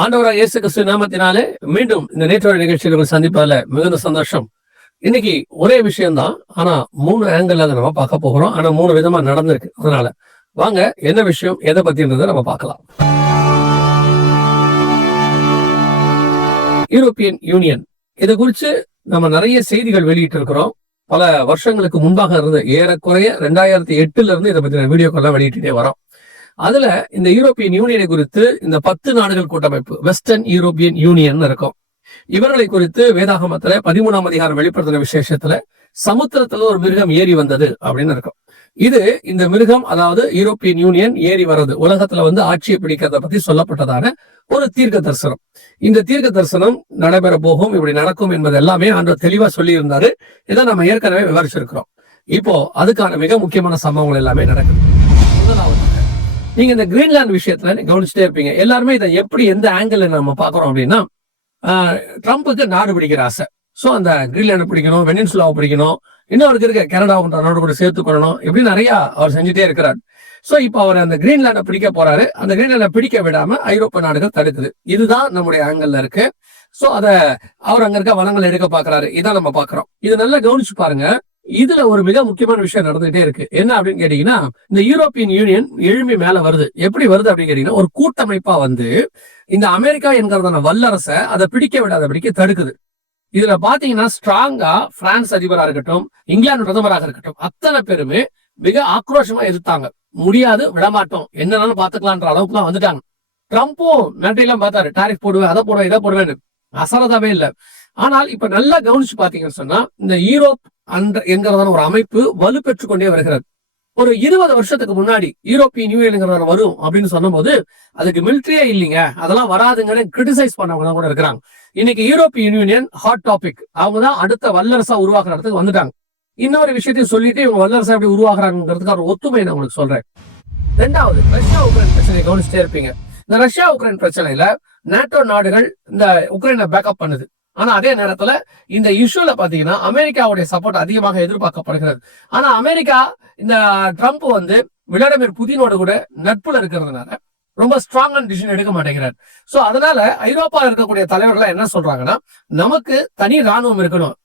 ஆண்டவராக இயேசு கிறிஸ்து நாமத்தினாலே மீண்டும் இந்த நேற்றோட நிகழ்ச்சியில் சந்திப்பதில் மிகுந்த சந்தோஷம். இன்னைக்கு ஒரே விஷயம்தான், ஆனா 3 ஆங்கிள் அதை நம்ம பார்க்க போகிறோம். ஆனா 3 விதமா நடந்திருக்கு. அதனால வாங்க என்ன விஷயம் எதை பத்தின்றதை நம்ம பார்க்கலாம். யூரோப்பியன் யூனியன் இதை குறித்து நம்ம நிறைய செய்திகள் வெளியிட்டு இருக்கிறோம். பல வருஷங்களுக்கு முன்பாக இருந்து ஏறக்குறைய 2008 இருந்து இதை பத்தின வீடியோக்கெல்லாம் வெளியிட்டே வரோம். அதுல இந்த யூரோப்பியன் யூனியனை குறித்து இந்த 10 நாடுகள் கூட்டமைப்பு வெஸ்டர்ன் யூரோப்பியன் யூனியன் இருக்கும். இவர்களை குறித்து வேதாகமத்துல 13ஆம் அதிகாரம் வெளிப்படுத்தின விசேஷத்துல சமுத்திரத்துல ஒரு மிருகம் ஏறி வந்தது அப்படின்னு இருக்கும். இது இந்த மிருகம், அதாவது யூரோப்பியன் யூனியன் ஏறி வர்றது, உலகத்துல ஆட்சியை பிடிக்கிறத பத்தி சொல்லப்பட்டதான ஒரு தீர்க்க தரிசனம். இந்த தீர்க்க தரிசனம் நடைபெற போகும், இப்படி நடக்கும் என்பது எல்லாமே ஆண்டவர் தெளிவா சொல்லி இருந்தாரு. இதை நம்ம ஏற்கனவே விவரிச்சிருக்கிறோம். இப்போ அதுக்கான மிக முக்கியமான சம்பவங்கள் எல்லாமே நடக்குது. முதலாவது, நீங்க இந்த கிரீன்லாந்து விஷயத்துல கவனிச்சுட்டே இருப்பீங்க. எல்லாருமே இதை எப்படி எந்த ஆங்கிள் நம்ம பாக்குறோம் அப்படின்னா, ட்ரம்ப்புக்கு நாடு பிடிக்கிற ஆசை. சோ அந்த கிரீன்லாந்து பிடிக்கணும், வெனின்சுலாவை பிடிக்கணும், இன்னொருக்கு இருக்க கனடாவுன்ற நாடு கூட சேர்த்துக்கணும், இப்படி நிறைய அவர் செஞ்சுட்டே இருக்கிறார். சோ இப்ப அவர் அந்த கிரீன்லாண்டை பிடிக்க போறாரு. அந்த கிரீன்லாண்டை பிடிக்க விடாம ஐரோப்பிய நாடுகள் தடுக்குது. இதுதான் நம்முடைய ஆங்கிள் இருக்கு. சோ அவர் அங்க இருக்க வளங்களை எடுக்க பாக்குறாரு. இதான் நம்ம பாக்குறோம். இது நல்லா கவனிச்சு பாருங்க. இதுல ஒரு மிக முக்கியமான விஷயம் நடந்துகிட்டே இருக்கு. என்ன அப்படின்னு கேட்டீங்கன்னா, இந்த யூரோப்பியன் யூனியன் எழும்பி மேல வருது. எப்படி வருது அப்படின்னு கேட்டீங்கன்னா, ஒரு கூட்டமைப்பா இந்த அமெரிக்கா என்கிறதான வல்லரசை அதை பிடிக்க விடாதபடிக்கு தடுக்குது. இதுல பாத்தீங்கன்னா ஸ்ட்ராங்கா பிரான்ஸ் அதிபராக இருக்கட்டும், இங்கிலாந்து பிரதமராக இருக்கட்டும், அத்தனை பேருமே மிக ஆக்ரோஷமா எதிர்த்தாங்க. முடியாது, விடமாட்டோம், என்னன்னாலும் பாத்துக்கலான்ற அளவுக்கு எல்லாம் வந்துட்டாங்க. ட்ரம்ப்பும் நன்றியெல்லாம் பார்த்தாரு, டாரிஃப் போடுவேன், அதை போடுவேன், இதை போடுவேன்னு. அசரதாவே இல்லை. ஆனால் இப்ப நல்லா கவனிச்சு பாத்தீங்கன்னு சொன்னா, இந்த யூரோப் என்கிறதான ஒரு அமைப்பு வலுப்பெற்றுக் கொண்டே வருகிறது. ஒரு 20 வருஷத்துக்கு முன்னாடி யூரோப்பியன் யூனியன் வரும் அப்படின்னு சொன்னும் போது அதுக்கு மிலிட்டரியே இல்லைங்க, அதெல்லாம் வராதுங்கன்னு கிரிட்டிசைஸ் பண்ணவங்க கூட இருக்கிறாங்க. இன்னைக்கு யூரோப்பியன் யூனியன் ஹாட் டாபிக். அவங்கதான் அடுத்த வல்லரசா உருவாக்குறதுக்கு வந்துட்டாங்க. இன்னொரு விஷயத்தையும் சொல்லிட்டு இவங்க வல்லரசா எப்படி உருவாக்குறாங்கிறதுக்கான ஒத்துமை நான் உங்களுக்கு சொல்றேன். ரெண்டாவது, ரஷ்யா உக்ரைன் பிரச்சனையை கவனிச்சுட்டே இருப்பீங்க. இந்த ரஷ்யா உக்ரைன் பிரச்சனையில நேட்டோ நாடுகள் இந்த உக்ரைனை பேக்கப் பண்ணுது. ஆனா அதே நேரத்துல இந்த இஷ்யூல பாத்தீங்கன்னா அமெரிக்காவுடைய சப்போர்ட் அதிகமாக எதிர்பார்க்கப்படுகிறது. ஆனா அமெரிக்கா இந்த ட்ரம்ப் விளாடிமிர் புதினோடு கூட நட்புல இருக்கிறதுனால ரொம்ப ஸ்ட்ராங்கான டிசிஷன் எடுக்க மாட்டேங்கிறார். சோ அதனால ஐரோப்பாவில் இருக்கக்கூடிய தலைவர்கள் என்ன சொல்றாங்கன்னா, நமக்கு தனி ராணுவம் இருக்கணும்,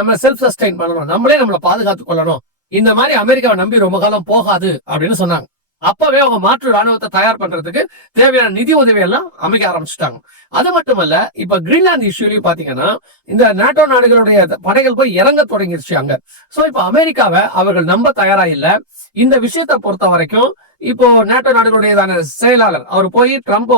நம்ம செல்ஃப் சஸ்டைன் பண்ணணும், நம்மளே நம்மளை பாதுகாத்துக் கொள்ளணும், இந்த மாதிரி அமெரிக்காவை நம்பி ரொம்ப காலம் போகாது அப்படின்னு சொன்னாங்க. அப்பவே அவங்க மாற்று ராணுவத்தை தயார் பண்றதுக்கு தேவையான நிதி உதவி எல்லாம் அமைக்க ஆரம்பிச்சுட்டாங்க. அது மட்டுமல்ல, இப்ப கிரீன்லாந்து இஷ்யூலையும் பாத்தீங்கன்னா இந்த நாட்டோ நாடுகளுடைய படைகள் போய் இறங்க தொடங்கிருச்சு அங்க. சோ இப்ப அமெரிக்காவை அவர்கள் நம்ப தயாரா இல்ல. இந்த விஷயத்தை பொறுத்த வரைக்கும் இப்போ நாட்டோ நாடுகளுடையதான செயலாளர் அவர் போய் ட்ரம்ப்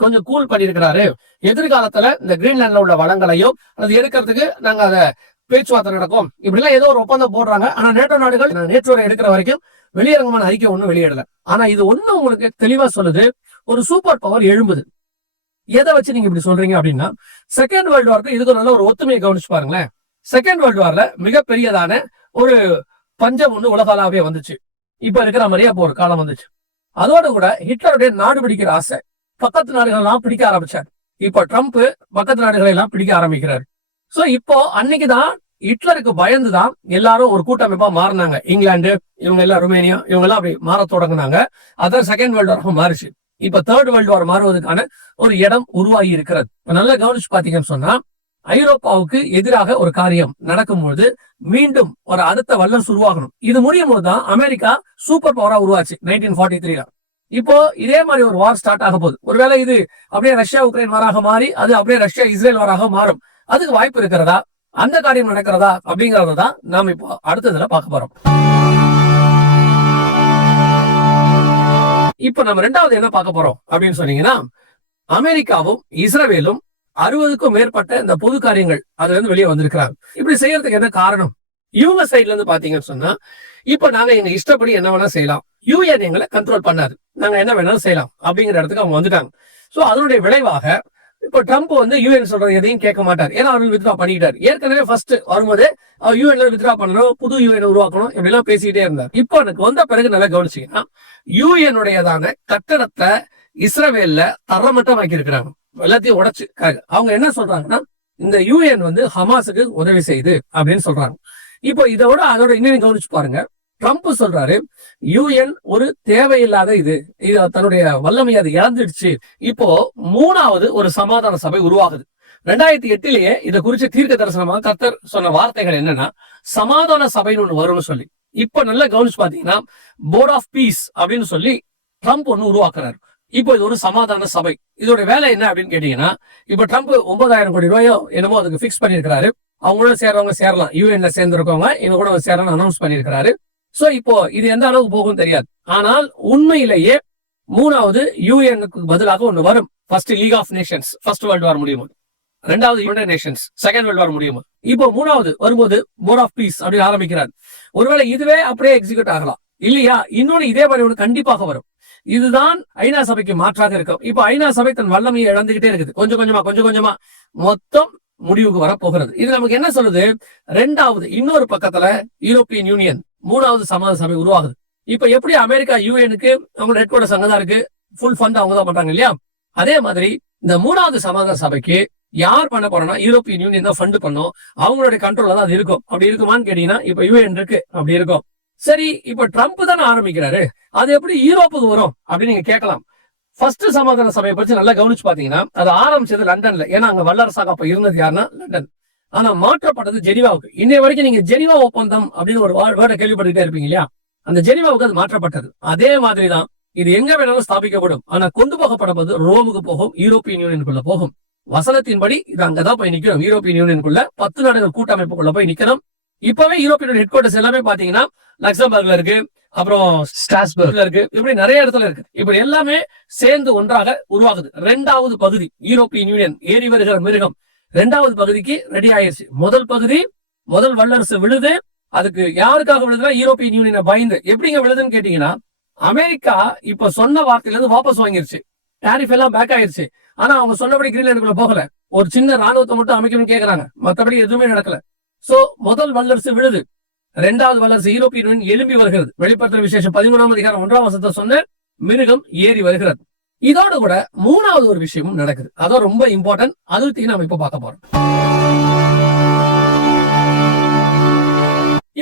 கொஞ்சம் கூல் பண்ணிருக்கிறாரு. எதிர்காலத்துல இந்த கிரீன்லாந்துல உள்ள வளங்களையும் அது எடுக்கிறதுக்கு நாங்க அதை பேச்சுவார்த்தை நடக்கும், இப்படி எல்லாம் ஏதோ ஒரு ஒப்பந்தம் போடுறாங்க. ஆனா நேட்டோ நாடுகள் நேற்று எடுக்கிற வரைக்கும் வெளியரங்கமான அறிக்கை ஒண்ணும் வெளியிடல. ஆனா இது ஒண்ணு உங்களுக்கு தெளிவா சொல்லுது, ஒரு சூப்பர் பவர் எழும்புது. எதை வச்சு நீங்க இப்படி சொல்றீங்க அப்படின்னா, செகண்ட் வேர்ல்டு வார்க்கு இதுக்கு நல்ல ஒரு ஒத்துமையை கவனிச்சு பாருங்களேன். செகண்ட் வேர்ல்டு வார்ல மிகப்பெரியதான ஒரு பஞ்சம் உலகளாவே வந்துச்சு. இப்ப இருக்கிற மாதிரியே அப்போ ஒரு காலம் வந்துச்சு. அதோட கூட ஹிட்லருடைய நாடு பிடிக்கிற ஆசை பக்கத்து நாடுகள் எல்லாம் பிடிக்க ஆரம்பிச்சார். இப்ப ட்ரம்ப் பக்கத்து நாடுகளை எல்லாம் பிடிக்க ஆரம்பிக்கிறார். சோ இப்போ அன்னைக்குதான் ஹிட்லருக்கு பயந்துதான் எல்லாரும் ஒரு கூட்டமைப்பா மாறினாங்க. இங்கிலாந்து, இவங்க எல்லாம் ருமேனியா, இவங்க எல்லாம் அப்படி மாற தொடங்கினாங்க. அதான் செகண்ட் வேர்ல்டு வார் மாறிச்சு. இப்ப தேர்ட் வேர்ல்டு வார் மாறுவதற்கான ஒரு இடம் உருவாகி இருக்கிறது. நல்லா கவனிச்சு பாத்தீங்கன்னு சொன்னா, ஐரோப்பாவுக்கு எதிராக ஒரு காரியம் நடக்கும்போது மீண்டும் ஒரு அடுத்த வல்லரசு உருவாகணும். இது முடியும் போதுதான் அமெரிக்கா சூப்பர் பவரா உருவாச்சு 1943. இப்போ இதே மாதிரி ஒரு வார் ஸ்டார்ட் ஆக போகுது. ஒருவேளை இது அப்படியே ரஷ்யா உக்ரைன் வாராக மாறி அது அப்படியே ரஷ்யா இஸ்ரேல் வாராக மாறும். அதுக்கு வாய்ப்பு இருக்கிறதா, அந்த காரியம் நடக்கிறதா அப்படிங்கறதான் நாம இப்போ அடுத்ததுல பார்க்க போறோம். இப்ப நம்ம ரெண்டாவது என்ன பார்க்க போறோம் அப்படின்னு சொன்னீங்கன்னா, அமெரிக்காவும் இஸ்ரேலும் 60க்கும் மேற்பட்ட இந்த பொது காரியங்கள் அதுல இருந்து வெளியே வந்திருக்கிறாங்க. இப்படி செய்யறதுக்கு என்ன காரணம்? இவங்க சைட்ல இருந்து பாத்தீங்கன்னு சொன்னா, இப்ப நாங்க எங்க இஷ்டப்படி என்ன வேணா செய்யலாம், யூஎன் எங்களை கண்ட்ரோல் பண்ணாது, நாங்க என்ன வேணாலும் செய்யலாம் அப்படிங்கிற இடத்துக்கு அவங்க வந்துட்டாங்க. சோ அதனுடைய விளைவாக இப்ப ட்ரம்ப் யூஎன் சொல்றது எதையும் கேட்க மாட்டார். ஏன்னா அவர்கள் வித்ரா பண்ணிட்டார். ஏற்கனவே ஃபர்ஸ்ட் வரும்போது அவர் யூஎன்ல வித்ரா பண்ணணும், புது யூஎன் உருவாக்கணும், இப்படி எல்லாம் பேசிக்கிட்டே இருந்தார். இப்போ எனக்கு வந்த பிறகு நல்லா கவனிச்சீங்கன்னா, யூஎன் உடையதான கட்டடத்தை இஸ்ரேல்ல தரமட்டமாக்கி இருக்கிறாங்க, எல்லாத்தையும் உடைச்சு. அவங்க என்ன சொல்றாங்கன்னா, இந்த யூஎன் ஹமாஸுக்கு உதவி செய்யுது அப்படின்னு சொல்றாங்க. இப்போ அதோட இன்னும் கவனிச்சு பாருங்க, ட்ரம்ப் சொல்றாரு யூஎன் ஒரு தேவையில்லாத இது தன்னுடைய வல்லமையை அது இழந்துடுச்சு. இப்போ 3வது ஒரு சமாதான சபை உருவாகுது. 2008 இதை குறிச்சு தீர்க்க தரிசனமாக கர்த்தர் சொன்ன வார்த்தைகள் என்னன்னா, சமாதான சபைன்னு ஒண்ணு வரும்னு சொல்லி. இப்ப நல்லா கவனிச்சு பாத்தீங்கன்னா போர்ட் ஆஃப் பீஸ் அப்படின்னு சொல்லி ட்ரம்ப் ஒண்ணு உருவாக்குறாரு. இப்போ இது ஒரு சமாதான சபை. இதோட வேலை என்ன அப்படின்னு கேட்டீங்கன்னா, இப்ப ட்ரம்ப் 9,000 கோடி ரூபாயோ என்னமோ அதுக்கு பிக்ஸ் பண்ணிருக்காரு. அவங்களோட சேர்றவங்க சேரலாம், யூஎன்ல சேர்ந்திருக்கவங்க இவங்க கூட சேரணும் அனௌன்ஸ் பண்ணிருக்காரு. சோ இப்போ இது எந்த அளவுக்கு போகும் தெரியாது. ஆனால் உண்மையிலேயே 3வது யூஎனுக்கு பதிலாக ஒண்ணு வரும். First league of nations, first world war முடியும். 2வது united nations, second world war முடியும். இப்போ 3வது வரும்போது போர்ட் ஆஃப் பீஸ் அப்படின்னு ஆரம்பிக்கிறார். ஒருவேளை இதுவே அப்படியே எக்ஸிக்யூட் ஆகலாம் இல்லையா? இன்னொன்னு இதே மாதிரி ஒண்ணு கண்டிப்பாக வரும். இதுதான் ஐநா சபைக்கு மாற்றாக இருக்கும். இப்போ ஐநா சபை தன் வல்லமையை இழந்துகிட்டே இருக்குது. கொஞ்சம் கொஞ்சமா மொத்தம் முடிவுக்கு வர போகிறது. இது நமக்கு என்ன சொல்லுது? 2வது இன்னொரு பக்கத்துல யூரோப்பியன் யூனியன் 3வது சமாதான சபை உருவாகுது. இப்ப எப்படி அமெரிக்கா யூஎனுக்கு அவங்க ஹெட் குவார்டர்ஸ் அங்கதான் இருக்கு, ஃபுல் ஃபண்ட் அவங்க தான் பண்றாங்க இல்லையா? அதே மாதிரி இந்த 3வது சமாதான சபைக்கு யார் பண்ண போறோம்னா யூரோப்பியன் யூனியன் தான் ஃபண்ட் பண்ணும். அவங்களுடைய கண்ட்ரோல்ல தான் அது இருக்கும். அப்படி இருக்குமான்னு கேட்டீங்கன்னா இப்ப யூஎன் இருக்கு, அப்படி இருக்கும். சரி, இப்ப ட்ரம்ப் தானே ஆரம்பிக்கிறாரு, அது எப்படி யூரோப்புக்கு வரும் அப்படின்னு நீங்க கேட்கலாம். ஃபர்ஸ்ட் சமாதான சபையை பற்றி நல்லா கவனிச்சு பாத்தீங்கன்னா அது ஆரம்பிச்சது லண்டன்ல. ஏன்னா அங்க வல்லரசாக அப்ப இருந்தது யாருன்னா லண்டன். ஆனா மாற்றப்பட்டது ஜெனீவாவுக்கு. இன்னைய வரைக்கும் நீங்க ஜெனீவா ஒப்பந்தம் அப்படின்னு ஒரு வேர்டை கேள்விப்பட்டுட்டே இருப்பீங்க இல்லையா? அந்த ஜெனீவாவுக்கு அது மாற்றப்பட்டது. அதே மாதிரிதான் இது எங்க வேணாலும் ஸ்தாபிக்கப்படும். ஆனா கொண்டு போகப்படுவது ரோமுக்கு போகும், யூரோப்பியன் யூனியனுக்குள்ள போகும். வசனத்தின்படி இது அங்கதான் போய் நிக்கணும். யூரோப்பியன் யூனியனுக்குள்ள 10 நாடுகள் கூட்டமைப்புக்குள்ள போய் நிக்கணும். இப்பவே யூரோப்பியன் ஹெட் குவார்டர்ஸ் எல்லாமே பாத்தீங்கன்னா லக்சம்பர்க்ல இருக்கு, அப்புறம் ஸ்ட்ராஸ்பர்க்ல இருக்கு, இப்படி நிறைய இடத்துல இருக்கு. இப்படி எல்லாமே சேர்ந்து ஒன்றாக உருவாகுது. 2வது பகுதி யூரோப்பியன் யூனியன் ஏறி வருகிற மிருகம் 2வது பகுதிக்கு ரெடி ஆயிடுச்சு. முதல் பகுதி, முதல் வல்லரசு விழுது. அதுக்கு யாருக்காக விழுதுன்னா யூரோப்பியன் யூனியனை பயந்து. எப்படிங்க விழுதுன்னு கேட்டீங்கன்னா, அமெரிக்கா இப்ப சொன்ன வார்த்தையில இருந்து வாபஸ் வாங்கிருச்சு. டாரிஃப் எல்லாம் பேக் ஆயிருச்சு. ஆனா அவங்க சொன்னபடி கிரீன்லாண்டுக்குள்ள போகல. ஒரு சின்ன ராணுவத்தை மட்டும் அமைக்கணும்னு கேக்குறாங்க, மத்தபடி எதுவுமே நடக்கல. சோ முதல் வல்லரசு விழுது. 2வது வல்லரசு யூரோப்பியன் யூனியன் எழும்பி வருகிறது. வெளிப்படுத்துற விசேஷம் 13ஆம் அதிகாரம் 1ஆம் வசனத்தை சொன்ன மிருகம் ஏறி வருகிறது. இதோட கூட 3வது ஒரு விஷயமும் நடக்குது. அதான் ரொம்ப இம்பார்ட்டன்ட். அது நம்ம இப்ப பார்க்க போறோம்.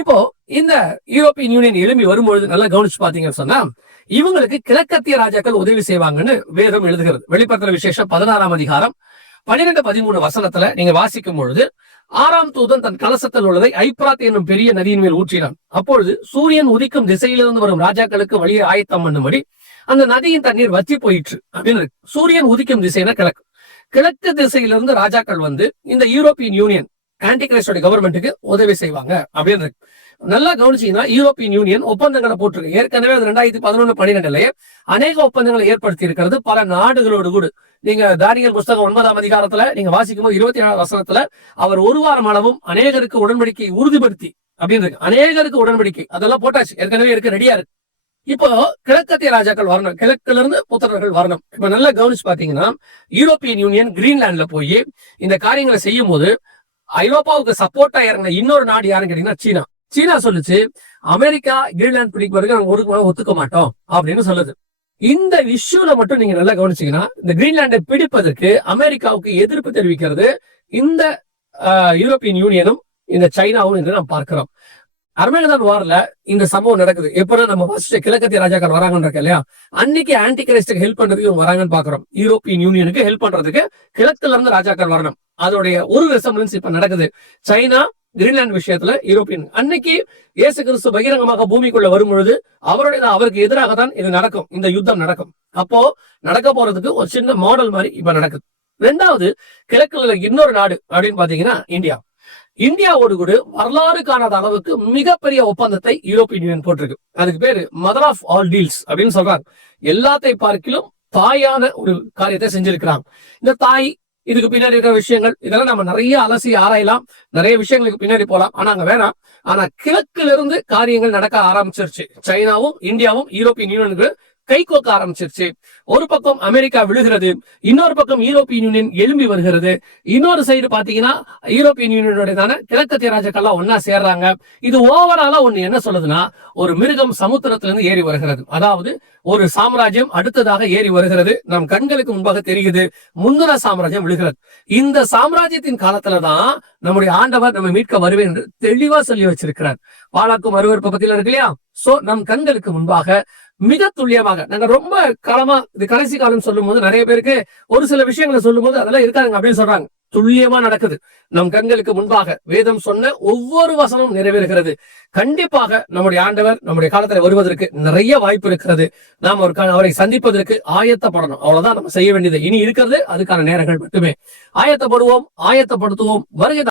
இப்போ இந்த யூரோப்பியன் யூனியன் எழும்பி வரும்பொழுது நல்லா கவனிச்சு பாத்தீங்கன்னு சொன்னா, இவங்களுக்கு கிழக்கத்திய ராஜாக்கள் உதவி செய்வாங்கன்னு வேதம் எழுதுகிறது. வெளிப்படுத்துற விசேஷம் 16ஆம் அதிகாரம் 12-13 வசனத்துல நீங்க வாசிக்கும் பொழுது, 6ஆம் தூதன் தன் கலசத்தில் உள்ளதை ஐப்ராத் என்னும் பெரிய நதியின் மேல் ஊற்றினான். அப்பொழுது சூரியன் உதிக்கும் திசையிலிருந்து வரும் ராஜாக்களுக்கு வழியை ஆயத்தம் பண்ணும்படி அந்த நதியின் தண்ணீர் வற்றி போயிற்று அப்படின்னு இருக்கு. சூரியன் உதிக்கும் திசைனா கிழக்கு. கிழக்கு திசையிலிருந்து ராஜாக்கள் வந்து இந்த யூரோப்பியன் யூனியன் ஆன்டி கிரைஸ்டோட கவர்மெண்ட்டுக்கு உதவி செய்வாங்க அப்படின்னு இருக்கு. நல்லா கவனிச்சீங்கன்னா யூரோப்பியன் யூனியன் ஒப்பந்தங்களை போட்டிருக்கு. ஏற்கனவே 2011-12 அநேக ஒப்பந்தங்களை ஏற்படுத்தி இருக்கிறது பல நாடுகளோடு கூட. நீங்க தானியேல் புஸ்தகம் 9ஆம் அதிகாரத்துல நீங்க வாசிக்கும் போது 27ஆம் வசனத்துல அவர் ஒரு வாரம் அளவும் அநேகருக்கு உடன்படிக்கை உறுதிப்படுத்தி அப்படின்னு இருக்கு. அநேகருக்கு உடன்படிக்கை அதெல்லாம் போட்டாச்சு, ஏற்கனவே இருக்கு, ரெடியா இருக்கு. இப்போ கிழக்கத்திய ராஜாக்கள் வரணும், கிழக்குல இருந்து புத்திரர்கள் வரணும். இப்ப நல்லா கவனிச்சு பாத்தீங்கன்னா யூரோப்பியன் யூனியன் கிரீன்லாண்ட்ல போய் இந்த காரியங்களை செய்யும் போது ஐரோப்பாவுக்கு சப்போர்ட்டா இறங்கின இன்னொரு நாடு யாருன்னு கேட்டீங்கன்னா சீனா. சீனா சொல்லுச்சு, அமெரிக்கா கிரீன்லாந்து பிடிக்க வரைக்கும் நாங்க ஒத்துக்க மாட்டோம் அப்படின்னு சொல்லுது. இந்த இஷ்யூல மட்டும் நீங்க நல்லா கவனிச்சீங்கன்னா, இந்த கிரீன்லாண்டை பிடிப்பதற்கு அமெரிக்காவுக்கு எதிர்ப்பு தெரிவிக்கிறது இந்த யூரோப்பியன் யூனியனும் இந்த சைனாவும் என்று நாம் பார்க்கிறோம். அர்மேனியன் வார்ல இந்த சம்பவம் நடக்குது. எப்ப நம்ம ஃபர்ஸ்ட் கிழக்கத்திய ராஜாக்கள் வராங்கன்னு இல்லையா, அன்னைக்கு ஆன்டி கிரைஸ்டுக்கு ஹெல்ப் பண்றதுக்கு இவங்க வராங்கன்னு பாக்குறோம். யூரோப்பியன் யூனியனுக்கு ஹெல்ப் பண்றதுக்கு கிழக்குல இருந்து ராஜாக்கள் வரணும். அதோடைய ஒரு ரெசம்பலன்ஸ் இப்ப நடக்குது. சைனா கிரீன்லாந்து விஷயத்துல யூரோப்பியன் அன்னைக்கு இயேசு கிறிஸ்து பகிரங்கமாக பூமிக்குள்ள வரும்பொழுது அவருக்கு எதிராக தான் இது நடக்கும், இந்த யுத்தம் நடக்கும். அப்போ நடக்க போறதுக்கு ஒரு சின்ன மாடல் மாதிரி இப்ப நடக்குது. 2வது கிழக்குல இன்னொரு நாடு அப்படின்னு பாத்தீங்கன்னா இந்தியா. இந்தியாவோடு கூட வரலாறு காணாத அளவுக்கு மிகப்பெரிய ஒப்பந்தத்தை யூரோப்பியன் யூனியன் போட்டிருக்கு. அதுக்கு பேரு மதர் ஆஃப் ஆல் டீல்ஸ் அப்படின்னு சொல்றாங்க. எல்லாத்தை பார்க்கிலும் தாயான ஒரு காரியத்தை செஞ்சிருக்கிறாங்க. இந்த தாய், இதுக்கு பின்னாடி இருக்கிற விஷயங்கள் இதெல்லாம் நம்ம நிறைய அலசி ஆராயலாம், நிறைய விஷயங்களுக்கு பின்னாடி போலாம். ஆனா அங்க வேணாம். ஆனா கிழக்குல இருந்து காரியங்கள் நடக்க ஆரம்பிச்சிருச்சு. சைனாவும் இந்தியாவும் யூரோப்பியன் யூனியனுக்கு கைகோக்க ஆரம்பிச்சிருச்சு. ஒரு பக்கம் அமெரிக்கா விழுகிறது, இன்னொரு பக்கம் யூரோப்பியன் யூனியன் எழும்பி வருகிறது, இன்னொரு சைடு பாத்தீங்கன்னா யூரோப்பியன் யூனியனுடையதான கிழக்கத்திய ராஜாக்கள்லாம் ஒன்னா சேர்றாங்க. இது ஓவராலா ஒண்ணு என்ன சொல்லுதுன்னா, ஒரு மிருகம் சமுத்திரத்திலிருந்து ஏறி வருகிறது. அதாவது ஒரு சாம்ராஜ்யம் அடுத்ததாக ஏறி வருகிறது, நம் கண்களுக்கு முன்பாக தெரிகிறது. முந்தின சாம்ராஜ்யம் விழுகிறது. இந்த சாம்ராஜ்யத்தின் காலத்துலதான் நம்முடைய ஆண்டவர் நம்ம மீட்க வருவேன் என்று தெளிவா சொல்லி வச்சிருக்கிறார். பாலாக்கும் அருவருப்பை பத்தில இருக்கு இல்லையா? சோ நம் கண்களுக்கு முன்பாக மிக துல்லியமாக, நாங்க ரொம்ப காலமா இது கடைசி காலம் சொல்லும் போது நிறைய பேருக்கு ஒரு சில விஷயங்களை சொல்லும் போது அதெல்லாம் இருக்காங்க அப்படின்னு சொல்றாங்க. துல்லியமா நடக்குது. நம் கண்களுக்கு முன்பாக வேதம் சொன்ன ஒவ்வொரு வசனமும் நிறைவேறுகிறது. கண்டிப்பாக நம்முடைய ஆண்டவர் நம்முடைய காலத்துல வருவதற்கு நிறைய வாய்ப்பு இருக்கிறது. நாம் அவரை சந்திப்பதற்கு ஆயத்தப்படணும். அவ்வளவுதான் நம்ம செய்ய வேண்டியது. இனி இருக்கிறது அதுக்கான நேரங்கள் மட்டுமே. ஆயத்தப்படுவோம், ஆயத்தப்படுத்துவோம். வருகை